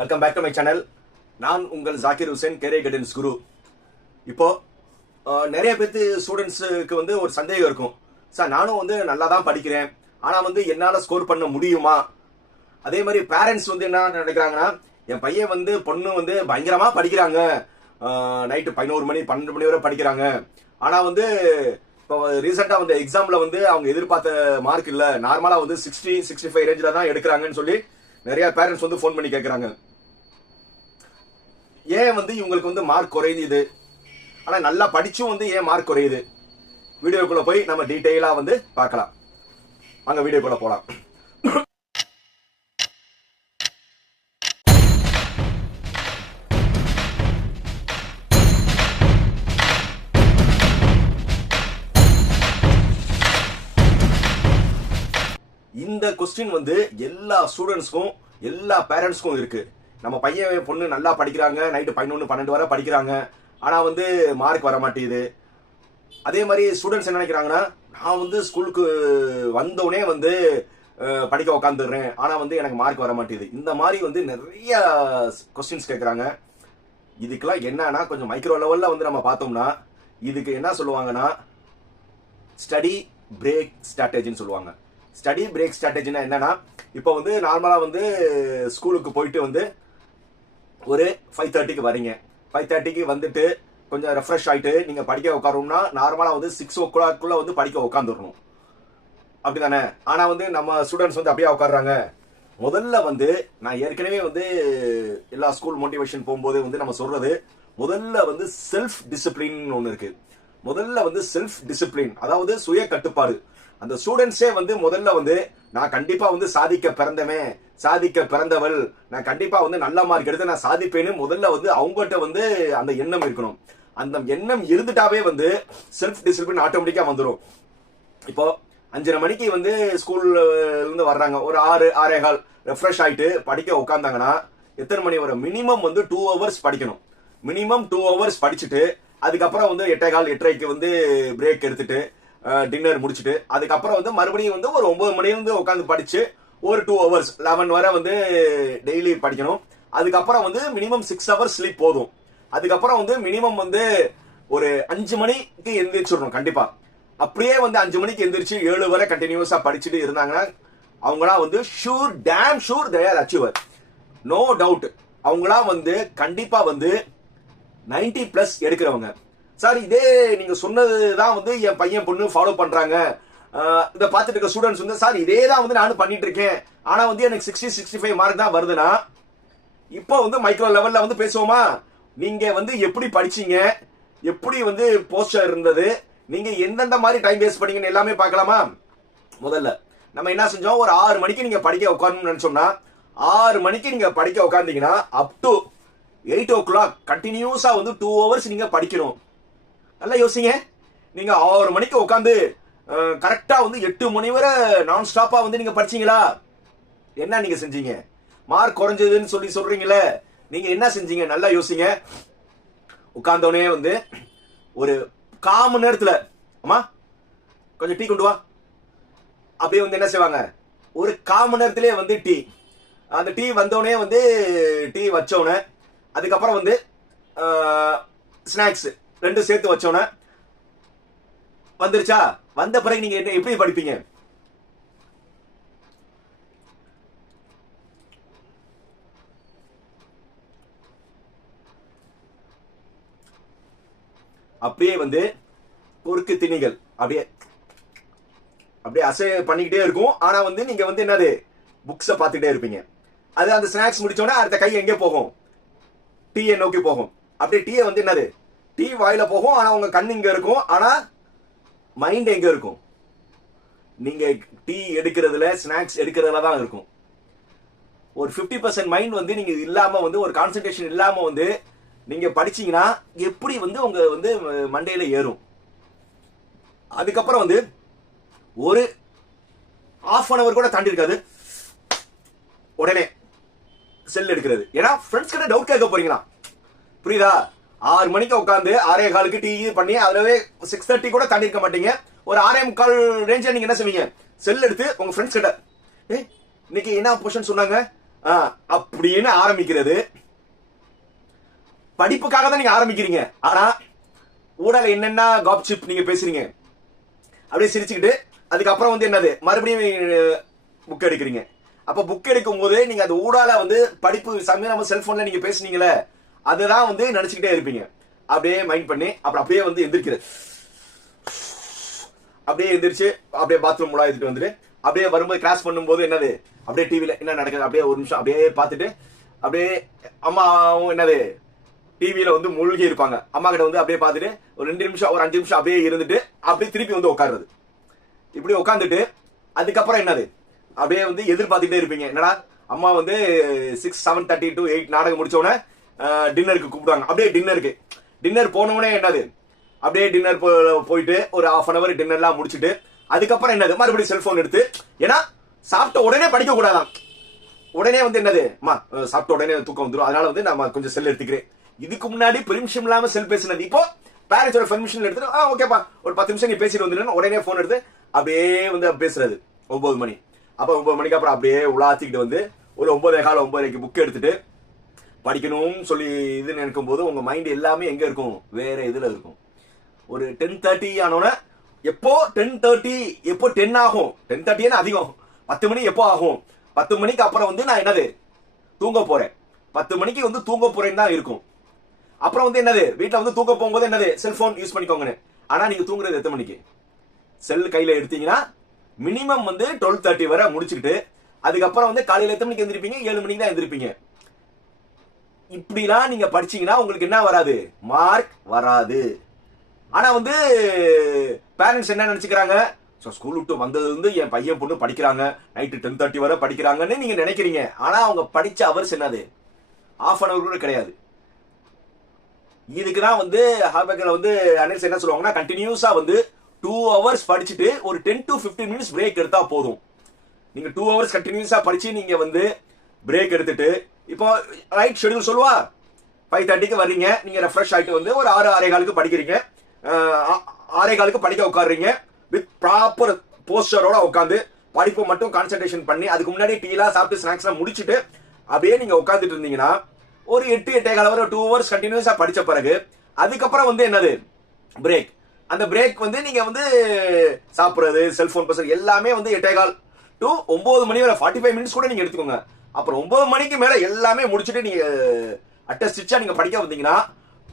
Welcome back to my channel நான் உங்கள் Zakir Hussain career guidance guru இப்போ நிறைய பேர்த்து ஸ்டூடெண்ட்ஸுக்கு வந்து ஒரு சந்தேகம் இருக்கும். சார் நானும் வந்து நல்லா தான் படிக்கிறேன். ஆனால் வந்து என்னால் ஸ்கோர் பண்ண முடியுமா? அதே மாதிரி பேரண்ட்ஸ் வந்து என்ன நினைக்கிறாங்கன்னா என் பையன் வந்து பொண்ணு வந்து பயங்கரமாக படிக்கிறாங்க. நைட்டு பதினோரு மணி பன்னெண்டு மணி வரை படிக்கிறாங்க. ஆனால் வந்து இப்போ ரீசெண்டாக வந்து எக்ஸாமில் வந்து அவங்க எதிர்பார்த்த மார்க் இல்லை. நார்மலாக வந்து சிக்ஸ்டி சிக்ஸ்டி ஃபைவ் ரேஞ்சில் தான் எடுக்கிறாங்கன்னு சொல்லி நிறைய பேரண்ட்ஸ் வந்து ஃபோன் பண்ணி கேட்குறாங்க ஏன் வந்து இவங்களுக்கு வந்து மார்க் குறையுது? ஆனா நல்லா படிச்சும் வந்து ஏன் மார்க் குறையுது? வீடியோக்குள்ள போய் நம்ம டீட்டெயிலா வந்து பார்க்கலாம். வாங்க வீடியோக்குள்ள போலாம். இந்த கொஸ்டின் வந்து எல்லா ஸ்டூடெண்ட்ஸ்க்கும் எல்லா பேரண்ட்ஸ்க்கும் இருக்குது நம்ம பையன் பொண்ணு நல்லா படிக்கிறாங்க. நைட்டு பதினொன்று பன்னெண்டு வரை படிக்கிறாங்க. ஆனால் வந்து மார்க் வர மாட்டேங்குது அதே மாதிரி ஸ்டூடெண்ட்ஸ் என்ன நினைக்கிறாங்கன்னா நான் வந்து ஸ்கூலுக்கு வந்தோடனே வந்து படிக்க உட்காந்துடுறேன் ஆனால் வந்து எனக்கு மார்க் வர மாட்டேங்குது இந்த மாதிரி வந்து நிறைய கொஸ்டின்ஸ் கேட்குறாங்க இதுக்கெல்லாம் என்னன்னா கொஞ்சம் மைக்ரோ லெவலில் வந்து நம்ம பார்த்தோம்னா இதுக்கு என்ன சொல்லுவாங்கன்னா ஸ்டடி பிரேக் ஸ்ட்ராட்டஜின்னு சொல்லுவாங்க. ஸ்டடி பிரேக் ஸ்ட்ராட்டஜினா என்னன்னா இப்போ வந்து நார்மலாக வந்து ஸ்கூலுக்கு போயிட்டு வந்து ஒரு ஃபைவ் தேர்ட்டிக்கு வரீங்க. ஃபைவ் தேர்ட்டிக்கு வந்துட்டு கொஞ்சம் ரெஃப்ரெஷ் ஆயிட்டு நீங்கள் படிக்க உட்காரணும்னா நார்மலாக வந்து சிக்ஸ் ஓ கிளாக்குள்ளே வந்து படிக்க உட்காந்துடணும் அப்படிதானே? ஆனால் வந்து நம்ம ஸ்டூடெண்ட்ஸ் வந்து அப்படியே உட்காடுறாங்க முதல்ல வந்து நான் ஏற்கனவே வந்து எல்லா ஸ்கூல் மோட்டிவேஷன் போகும்போது வந்து நம்ம சொல்றது முதல்ல வந்து செல்ஃப் டிசிப்ளின் ஒன்று இருக்கு. முதல்ல வந்து செல்ஃப் டிசிப்ளின் அதாவது சுய கட்டுப்பாடு அந்த ஸ்டூடெண்ட்ஸே வந்து முதல்ல வந்து நான் கண்டிப்பா வந்து சாதிக்க பிறந்தவன் சாதிக்க பிறந்தவள் நான் கண்டிப்பா வந்து நல்ல மார்க் எடுத்து நான் சாதிப்பேன்னு முதல்ல வந்து அவங்ககிட்ட வந்து அந்த எண்ணம் இருக்கணும். அந்த எண்ணம் இருந்துட்டாவே வந்து செல்ஃப் டிசிப்ளின் ஆட்டோமேட்டிக்கா வந்துடும் இப்போ அஞ்சரை மணிக்கு வந்து ஸ்கூல்ல இருந்து வர்றாங்க. ஒரு ஆறு ஆறே கால் ரெஃப்ரெஷ் ஆயிட்டு படிக்க உட்காந்தாங்கன்னா எத்தனை மணி வரும்? மினிமம் வந்து டூ ஹவர்ஸ் படிக்கணும். மினிமம் டூ ஹவர்ஸ் படிச்சுட்டு அதுக்கப்புறம் வந்து எட்டே கால் எட்டரைக்கு வந்து பிரேக் எடுத்துட்டு டின்னர் முடிச்சுட்டு அதுக்கப்புறம் வந்து மறுபடியும் வந்து ஒரு ஒன்பது மணிலேருந்து உட்காந்து படிச்சு ஒரு டூ ஹவர்ஸ் லெவன் வரை வந்து டெய்லி படிக்கணும். அதுக்கப்புறம் வந்து மினிமம் சிக்ஸ் ஹவர்ஸ் ஸ்லீப் போதும். அதுக்கப்புறம் வந்து மினிமம் வந்து ஒரு அஞ்சு மணிக்கு எந்திரிச்சிடணும் கண்டிப்பா. அப்படியே வந்து அஞ்சு மணிக்கு எந்திரிச்சு ஏழு வரை கண்டினியூஸா படிச்சுட்டு இருந்தாங்கன்னா அவங்களாம் வந்து ஷூர் டேம் ஷூர் தயார் அச்சீவர் நோ டவுட் அவங்களாம் வந்து கண்டிப்பா வந்து 90 பிளஸ் எடுக்கிறவங்க. சார் இதே நீங்க சொன்னதுதான் வந்து என் பையன் பொண்ணு ஃபாலோ பண்றாங்க. இதை பார்த்துட்டு இருக்க ஸ்டூடெண்ட்ஸ் வந்து சார் இதே தான் வந்து நானும் பண்ணிட்டு இருக்கேன் ஆனா வந்து எனக்கு சிக்ஸ்டி சிக்ஸ்டி ஃபைவ் மார்க் தான் வருதுன்னா இப்போ வந்து மைக்ரோ லெவல்ல வந்து பேசுவோமா? நீங்க வந்து எப்படி படிச்சீங்க? எப்படி வந்து போஸ்டர் இருந்தது? நீங்க எந்தெந்த மாதிரி டைம் வேஸ்ட் பண்ணீங்கன்னு எல்லாமே பார்க்கலாமா? முதல்ல நம்ம என்ன செஞ்சோம்? ஒரு ஆறு மணிக்கு நீங்க படிக்க உட்காரணும்னு நினைச்சோம்னா ஆறு மணிக்கு நீங்க படிக்க உட்காந்தீங்கன்னா up to eight o'clock கண்டினியூஸா வந்து டூ ஹவர்ஸ் நீங்க படிக்கணும். நல்லா யோசிங்க. நீங்க ஆறு மணிக்கு உட்காந்து கரெக்டா வந்து எட்டு மணி வரை நான் ஸ்டாப்பா வந்து நீங்க படிச்சீங்களா? என்ன நீங்க செஞ்சீங்க? மார்க் குறைஞ்சதுன்னு சொல்லி சொல்றீங்களே நீங்க என்ன செஞ்சீங்க? நல்லா யோசிங்க. உட்கார்ந்தோடனே வந்து ஒரு கால் மணி நேரத்துல அம்மா கொஞ்சம் டீ கொண்டு வா. அப்படியே வந்து என்ன செய்வாங்க? ஒரு கால் மணி நேரத்திலே வந்து டீ. அந்த டீ வந்தோடனே வந்து டீ வச்சோடனே அதுக்கப்புறம் வந்து ஸ்நாக்ஸ். ரெண்டும் சேர்த்து வச்சோன்னே வந்துருச்சா? வந்த பிறகு நீங்க என்ன எப்படி படிப்பீங்க? அப்படியே வந்து பொறுக்கு திணிகள். அப்படியே அப்படியே அசை பண்ணிக்கிட்டே இருக்கும். ஆனா வந்து நீங்க வந்து என்னது புக்ஸை பார்த்துக்கிட்டே இருப்பீங்க. அது அந்த ஸ்நாக்ஸ் முடிச்சோடனே அடுத்த கை எங்கே போகும்? டீயை நோக்கி போகும். அப்படியே டீயை வந்து என்னது டீ வாயில போகும் ஆனா உங்க கண் இங்க இருக்கும். ஆனா மைண்ட் எங்க இருக்கும்? நீங்க டீ எடுக்கிறதுல ஸ்நாக்ஸ் எடுக்கிறதுல தான் இருக்கும். ஒரு 50% பர்சன்ட் மைண்ட் வந்து நீங்க இல்லாம வந்து ஒரு கான்சென்ட்ரேஷன் இல்லாம வந்து நீங்க படிச்சீங்கன்னா எப்படி வந்து உங்க வந்து மண்டையில ஏறும்? அதுக்கப்புறம் வந்து ஒரு ஆஃப் அன் அவர் கூட தாண்டி இருக்காது. உடனே செல் எடுக்கிறது. ஏன்னா ஃப்ரெண்ட்ஸ் கிட்ட டவுட் கேட்க போறீங்களா? புரியுதா? ஆறு மணிக்கு உட்காந்து ஆறே காலுக்கு டீ இது பண்ணி அதுலவே சிக்ஸ் தேர்ட்டி கூட தாண்டி இருக்க மாட்டீங்க. ஒரு ஆறே முக்கால் ரேஞ்சில் நீங்க என்ன செய்வீங்க? செல் எடுத்து உங்க ஃப்ரெண்ட்ஸ் கிட்ட ஏ இன்னைக்கு என்ன பொசிஷன் சொன்னாங்க? ஆ, அப்படின்னு ஆரம்பிக்கிறது. படிப்புக்காக தான் நீங்க ஆரம்பிக்கிறீங்க. ஆனா ஊடல என்னென்ன காப்சிப் நீங்க பேசுறீங்க? அப்படியே சிரிச்சுக்கிட்டு அதுக்கப்புறம் வந்து என்னது? மறுபடியும் புக் எடுக்கிறீங்க. அப்ப புக் எடுக்கும் போது நீங்க அந்த ஊடால வந்து படிப்பு சமயம் நம்ம செல்போன்ல நீங்க பேசுனீங்களே அதுதான் வந்து நினைச்சுக்கிட்டே இருப்பீங்க. அப்படியே மைண்ட் பண்ணி அப்புறம் அப்படியே வந்து எந்திரிக்கிறது அப்படியே எந்திரிச்சு அப்படியே பாத்ரூம் மூலம் எடுத்துட்டு வந்துட்டு அப்படியே வரும்போது கிளாஸ் பண்ணும்போது என்னது? அப்படியே டிவியில் என்ன நடக்குது? அப்படியே ஒரு நிமிஷம் அப்படியே பார்த்துட்டு அப்படியே அம்மாவும் என்னது? டிவியில வந்து மூழ்கி இருப்பாங்க. அம்மா கிட்ட வந்து அப்படியே பார்த்துட்டு ஒரு ரெண்டு நிமிஷம் ஒரு அஞ்சு நிமிஷம் அப்படியே இருந்துட்டு அப்படியே திருப்பி வந்து உட்காருறது. இப்படி உட்காந்துட்டு அதுக்கப்புறம் என்னது? அப்படியே வந்து எதிர்பார்த்துட்டே இருப்பீங்க. என்னடா? அம்மா வந்து six seven thirty to eight நாடகம் முடிச்சோடனே டின்னருக்கு கூப்பிடுவாங்க. அப்படியே டின்னருக்கு டின்னர் போன என்னது? அப்படியே டின்னர் போயிட்டு ஒரு ஆஃப் அன் அவர் டின்னர்லாம் முடிச்சுட்டு அதுக்கப்புறம் என்னது? மறுபடியும் செல்போன் எடுத்து ஏன்னா சாப்பிட்ட உடனே படிக்க கூடாதான் உடனே வந்து என்னது? அம்மா சாப்பிட்ட உடனே தூக்கம் வந்துடும் அதனால வந்து நான் கொஞ்சம் செல் எடுத்துக்கிறேன். இதுக்கு முன்னாடி பெர்மிஷன் இல்லாம செல் பேசினது. இப்போ பேரண்ட்ஸோட பெர்மிஷன் எடுத்து ஆ ஓகேப்பா ஒரு பத்து நிமிஷம் நீ பேசிட்டு வந்துடுன்னு உடனே போன் எடுத்து அப்படியே வந்து பேசுறது. ஒன்பது மணி. அப்ப ஒன்பது மணிக்கு அப்புறம் அப்படியே உலாத்திக்கிட்டு வந்து ஒரு ஒன்பதே கால ஒன்பதரைக்கு புக் எடுத்துட்டு படிக்கணும்னு சொல்லி இது நினைக்கும் போது உங்க மைண்ட் எல்லாமே எங்க இருக்கும்? வேற இதுல இருக்கும்? ஒரு டென் தேர்ட்டி ஆனோடனே எப்போ டென் தேர்ட்டி எப்போ டென் ஆகும்? டென் தேர்ட்டியே அதிகம். பத்து மணி எப்போ ஆகும்? பத்து மணிக்கு அப்புறம் வந்து நான் என்னது? தூங்க போறேன். பத்து மணிக்கு வந்து தூங்க போறேன்னு தான் இருக்கும். அப்புறம் வந்து என்னது? வீட்டில் வந்து தூங்க போகும்போது என்னது? செல்போன் யூஸ் பண்ணிக்கோங்கன்னு. ஆனா நீங்க தூங்குறது எத்தனை மணிக்கு? செல் கையில எடுத்தீங்கன்னா மினிமம் வந்து டுவெல் தேர்ட்டி வரை முடிச்சுக்கிட்டு அதுக்கப்புறம் வந்து காலையில் எத்தனை மணிக்கு எழுந்திருப்பீங்க ஏழு மணிக்கு தான் எழுந்திருப்பீங்க இப்படிலாம் நீங்க படிச்சீங்கன்னா உங்களுக்கு என்ன வராது? மார்க் வராது. ஆனா வந்து பேரண்ட்ஸ் என்ன நினைச்சுக்கிறாங்க? ஸோ ஸ்கூல் விட்டு வந்தது வந்து என் பையன் பொண்ணு படிக்கிறாங்க. நைட்டு டென் தேர்ட்டி வரை படிக்கிறாங்கன்னு நீங்க நினைக்கிறீங்க. ஆனா அவங்க படிச்ச அவர்ஸ் என்னது? ஆஃப் அன் அவர் கூட கிடையாது. இதுக்கு தான் வந்து ஹாபேக்கில் வந்து அனல்ஸ் என்ன சொல்லுவாங்கன்னா கண்டினியூஸாக வந்து டூ ஹவர்ஸ் படிச்சுட்டு ஒரு டென் டு 15 மினிட்ஸ் பிரேக் எடுத்தால் போதும். நீங்கள் டூ ஹவர்ஸ் கண்டினியூஸாக படித்து நீங்கள் வந்து பிரேக் எடுத்துட்டு இப்போ ரைட் ஷெடியூல் சொல்லுவா? ஃபைவ் தேர்ட்டிக்கு வர்றீங்க நீங்க ரெஃப்ரெஷ் ஆகிட்டு வந்து ஒரு ஆறு ஆறே காலுக்கு படிக்கிறீங்க. ஆறே காலுக்கு படிக்க உட்காருறீங்க. வித் ப்ராப்பர் போஸ்டரோட உட்காந்து படிப்பு மட்டும் கான்சன்ட்ரேஷன் பண்ணி அதுக்கு முன்னாடி டீலாம் சாப்பிட்டு ஸ்நாக்ஸ்லாம் முடிச்சுட்டு அப்படியே நீங்க உட்காந்துட்டு இருந்தீங்கன்னா ஒரு எட்டு எட்டே கால வரை டூ ஹவர்ஸ் கண்டினியூஸா படிச்ச பிறகு அதுக்கப்புறம் வந்து என்னது? பிரேக் அந்த பிரேக் வந்து நீங்க வந்து சாப்பிடுறது செல்போன் பேசுறது எல்லாமே வந்து எட்டே கால் டு ஒன்பது மணி வரை ஃபார்ட்டி ஃபைவ் மினிட்ஸ் கூட நீங்க எடுத்துக்கோங்க. அப்புறம் ஒன்பது மணிக்கு மேல எல்லாமே முடிச்சுட்டு நீங்க அட்ட ஸ்டிச்சா நீங்க படிக்க வந்தீங்கன்னா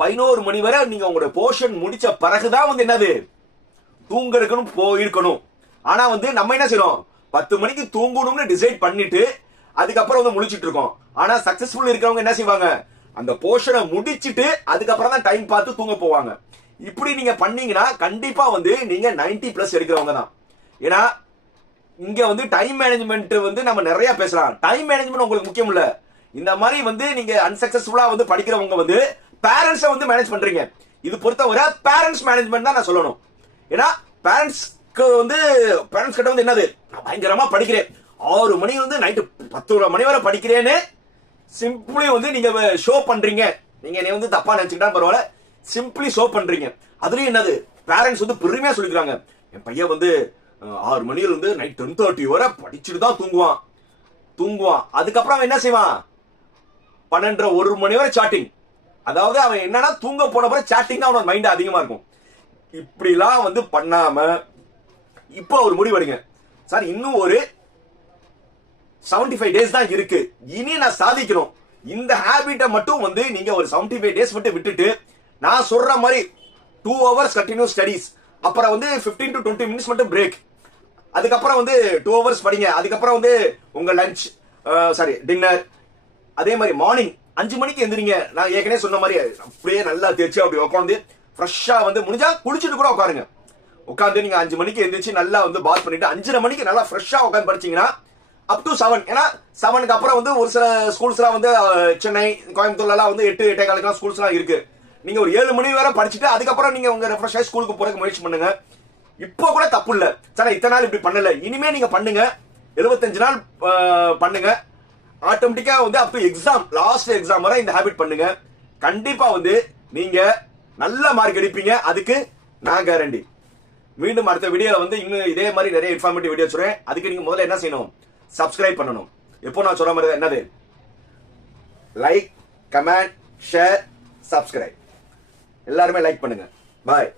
பதினோரு மணி வரை நீங்க உங்களுடைய போர்ஷன் முடிச்ச பிறகுதான் வந்து என்னது? தூங்கறதுக்குன்னு போயிருக்கணும். ஆனா வந்து நம்ம என்ன செய்யறோம் பத்து மணிக்கு தூங்கணும்னு டிசைட் பண்ணிட்டு அதுக்கப்புறம் வந்து முடிச்சிட்டு இருக்கோம். ஆனா சக்சஸ்ஃபுல் இருக்கிறவங்க என்ன செய்வாங்க? அந்த போர்ஷனை முடிச்சிட்டு அதுக்கப்புறம் தான் டைம் பார்த்து தூங்க போவாங்க. இப்படி நீங்க பண்ணீங்கன்னா கண்டிப்பா வந்து நீங்க 90 பிளஸ் எடுக்கிறவங்க தான். ஏன்னா இங்க வந்து டைம் மேனேஜ்மெண்ட் வந்து நம்ம நிறைய பேசலாம். டைம் மேனேஜ்மெண்ட் உங்களுக்கு முக்கியம் இல்ல இந்த மாதிரி வந்து நீங்க அன்சக்சஸ்ஃபுல்லா வந்து படிக்கிறவங்க வந்து பேரண்ட்ஸை வந்து மேனேஜ் பண்றீங்க. இது பொறுத்தவரை பேரண்ட்ஸ் மேனேஜ்மெண்ட் தான் நான் சொல்லணும். ஏன்னா பேரண்ட்ஸ்க்கு வந்து பேரண்ட்ஸ் கிட்ட வந்து என்னது? நான் பயங்கரமா படிக்கிறேன். ஆறு மணி வந்து நைட்டு பத்து மணி வரை படிக்கிறேன்னு சிம்பிளி வந்து நீங்க ஷோ பண்றீங்க. நீங்க என்னை வந்து தப்பா நினைச்சுக்கிட்டா பரவாயில்ல. சிம்பிளி ஷோ பண்றீங்க. அதுலயும் என்னது? பேரண்ட்ஸ் வந்து பெருமையா சொல்லிக்கிறாங்க. என் பையன் வந்து ஆறு மணில இருந்து நைட் டென் தேர்ட்டி வரை படிச்சுட்டு தான் தூங்குவான். தூங்குவான். அதுக்கப்புறம் அவன் என்ன செய்வான்? பன்னெண்டரை ஒரு மணி வரை சாட்டிங் அதாவது அவன் என்னன்னா தூங்க போன பிறகு சாட்டிங் தான் அவனோட மைண்ட் அதிகமா இருக்கும். இப்படிலாம் வந்து பண்ணாம இப்போ ஒரு முடிவெடுங்க சார் இன்னும் ஒரு 75 ஃபைவ் டேஸ் தான் இருக்கு. இனி நான் சாதிக்கணும். இந்த ஹேபிட்டை மட்டும் வந்து நீங்க ஒரு 75 ஃபைவ் டேஸ் மட்டும் விட்டுட்டு நான் சொல்ற மாதிரி டூ ஹவர்ஸ் கண்டினியூ ஸ்டடீஸ் அப்புறம் வந்து 15 டு டுவெண்ட்டி மினிட்ஸ் மட்டும் பிரேக் அதுக்கப்புறம் வந்து டூ ஹவர்ஸ் படிங்க. அதுக்கப்புறம் வந்து உங்க லஞ்ச் சாரி டின்னர் அதே மாதிரி மார்னிங் அஞ்சு மணிக்கு எந்திரிங்க. நான் ஏற்கனவே சொன்ன மாதிரி அப்படியே நல்லா தேய்ச்சி அப்படி உட்காந்து ஃப்ரெஷ்ஷாக வந்து முடிஞ்சா குளிச்சுட்டு கூட உட்காருங்க உட்காந்து நீங்க அஞ்சு மணிக்கு எந்திரிச்சு நல்லா வந்து பாத் பண்ணிட்டு அஞ்சரை மணிக்கு நல்லா ஃப்ரெஷ்ஷாக உட்காந்து படிச்சீங்கன்னா அப் டு செவன் ஏன்னா செவனுக்கு அப்புறம் வந்து ஒரு சில ஸ்கூல்ஸ்லாம் வந்து சென்னை கோயம்புத்தூர்லாம் வந்து எட்டு எட்டே காலுக்குலாம் ஸ்கூல்ஸ்லாம் இருக்கு. நீங்க ஒரு ஏழு மணி வரை படிச்சுட்டு அதுக்கப்புறம் நீங்க உங்க ரெஃப்ரெஷ் ஸ்கூலுக்கு போறதுக்கு முயற்சி பண்ணுங்க. இப்போ கூட தப்பு இல்ல சார் இத்தனை நாள் இப்படி பண்ணல. இனிமே நீங்க பண்ணுங்க. 75 நாள் பண்ணுங்க. ஆட்டோமேட்டிக்கா வந்து அப்போ எக்ஸாம் லாஸ்ட் எக்ஸாம் வரை இந்த ஹேபிட் பண்ணுங்க. கண்டிப்பா வந்து நீங்க நல்ல மார்க் எடுப்பீங்க. அதுக்கு நான் கேரண்டி மீண்டும் அடுத்த வீடியோல வந்து இன்னும் இதே மாதிரி நிறைய இன்ஃபார்மேட்டிவ் வீடியோ சொல்றேன். அதுக்கு நீங்க முதல்ல என்ன செய்யணும்? சப்ஸ்கிரைப் பண்ணணும். எப்போ நான் சொல்ற மாதிரி தான் என்னது? லைக் கமெண்ட் ஷேர் சப்ஸ்கிரைப் எல்லாருமே லைக் பண்ணுங்க. பாய்